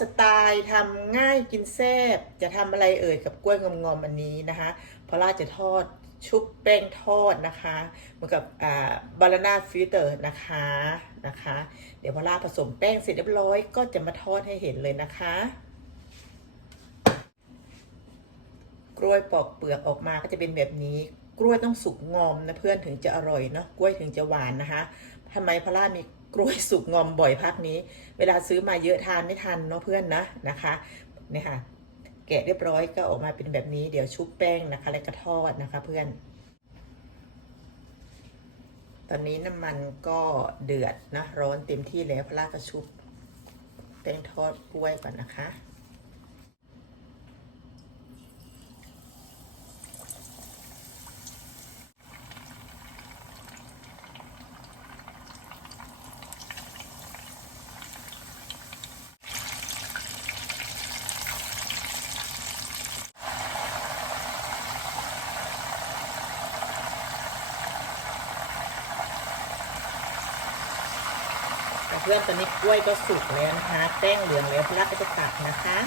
สไตล์ทำง่ายกินแซ่บจะทำอะไรเอ่ยกับกล้วยงอมๆอันนี้นะคะพอล่าจะทอดชุบแป้งทอดนะคะเหมือนกับอ่าบานานาฟิลเตอร์นะคะนะคะ เดี๋ยวพอล่าผสมแป้งเสร็จเรียบร้อย ก็จะมาทอดให้เห็นเลยนะคะ กล้วยปอกเปลือกออกมาก็จะเป็นแบบนี้ กล้วยต้องสุกงอมนะเพื่อนถึงจะอร่อยเนาะกล้วยถึงจะหวานนะคะทำไมพอล่ามีกล้วยสุกงอมบ่อยพักนี้ เวลาซื้อมาเยอะทานไม่ทันเนาะเพื่อนนะนะคะเนี่ยค่ะแกะเรียบร้อยก็ออกมาเป็นแบบนี้เดี๋ยวชุบแป้งนะคะ แล้วก็ทอดนะคะเพื่อน ตอนนี้น้ำมันก็เดือดนะร้อนเต็มที่แล้วพลาก็ชุบแป้งทอดกล้วยก่อนนะคะ เพื่อนตอนนี้กล้วยก็สุกแล้วนะคะแป้งเหลืองแล้วพลาก็จะตักนะคะ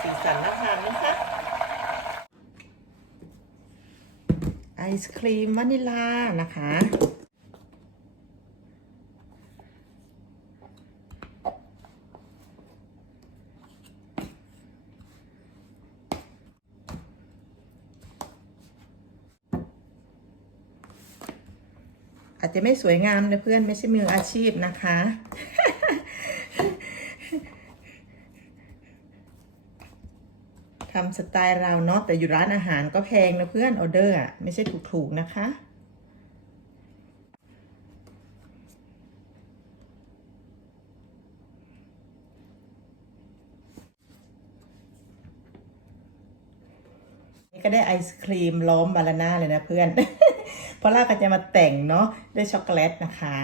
สีสันน่าทานนะคะไอศครีมวานิลานะคะ อาจจะไม่สวยงามนะเพื่อนไม่ใช่มืออาชีพนะคะ ทำสไตล์เราเนาะแต่อยู่ร้านอาหารก็แพงนะเพื่อนออเดอร์อะไม่ใช่ถูกๆนะคะนี่ก็ได้ไอศครีมล้อมบาลาน่าเลยนะเพื่อน พราะล่าก็จะมาแต่งเนาะด้วยช็อกโกแลตนะคะ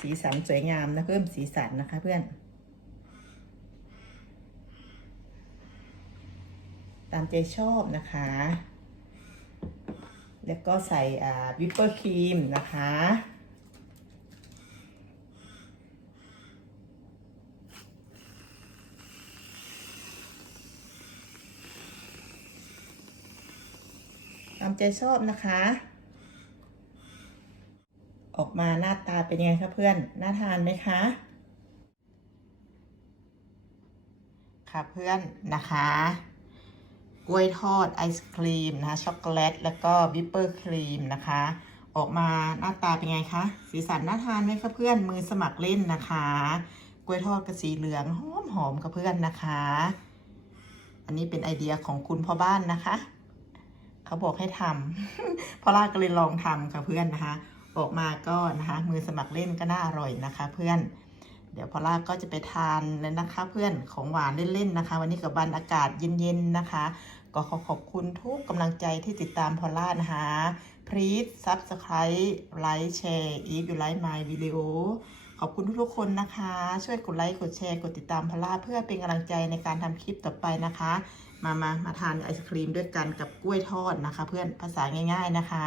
สีสันสวยงามนะเพิ่มสีสันนะคะเพื่อน ตามใจชอบนะคะ แล้วก็ใส่อ่าวิปเปอร์ครีมนะคะตามใจชอบนะคะ ออกมาหน้าตาเป็นยังไงคะเพื่อน น่าทานไหมคะ ค่ะเพื่อนนะคะ กล้วยทอดไอศครีมนะคะ ช็อกโกแลต แล้วก็วิปเปอร์ครีมนะคะ ออกมาหน้าตาเป็นไงคะ สีสันน่าทานไหมคะเพื่อน มือสมัครเล่นนะคะ กล้วยทอดกับสีเหลืองหอมหอมๆกับเพื่อนนะคะ อันนี้เป็นไอเดียของคุณพ่อบ้านนะคะเขาบอกให้ทำพอล่าก็เลยลองทำค่ะเพื่อนนะคะ ออกมาก็นะคะมือสมัครเล่นก็น่าอร่อยนะคะ เพื่อน เดี๋ยวพอล่าก็จะไปทานแล้วนะคะ เพื่อนของหวานเล่นๆนะคะ วันนี้กับบรรอากาศเย็นๆนะคะ ก็ขอขอบคุณทุกกำลังใจที่ติดตามพอล่านะคะพรีสซับสไคร b ์ไลค์แชร์อีฟอยู่ไลค์มายวิดีโอขอบคุณทุกๆคนนะคะ ช่วยกดไลค์ กดแชร์ กดติดตามพอล่าเพื่อเป็นกำลังใจในการทำคลิปต่อไปนะคะ มามามาทานไอศครีมด้วยกันกับกล้วยทอดนะคะ เพื่อนภาษาง่าย ๆนะคะ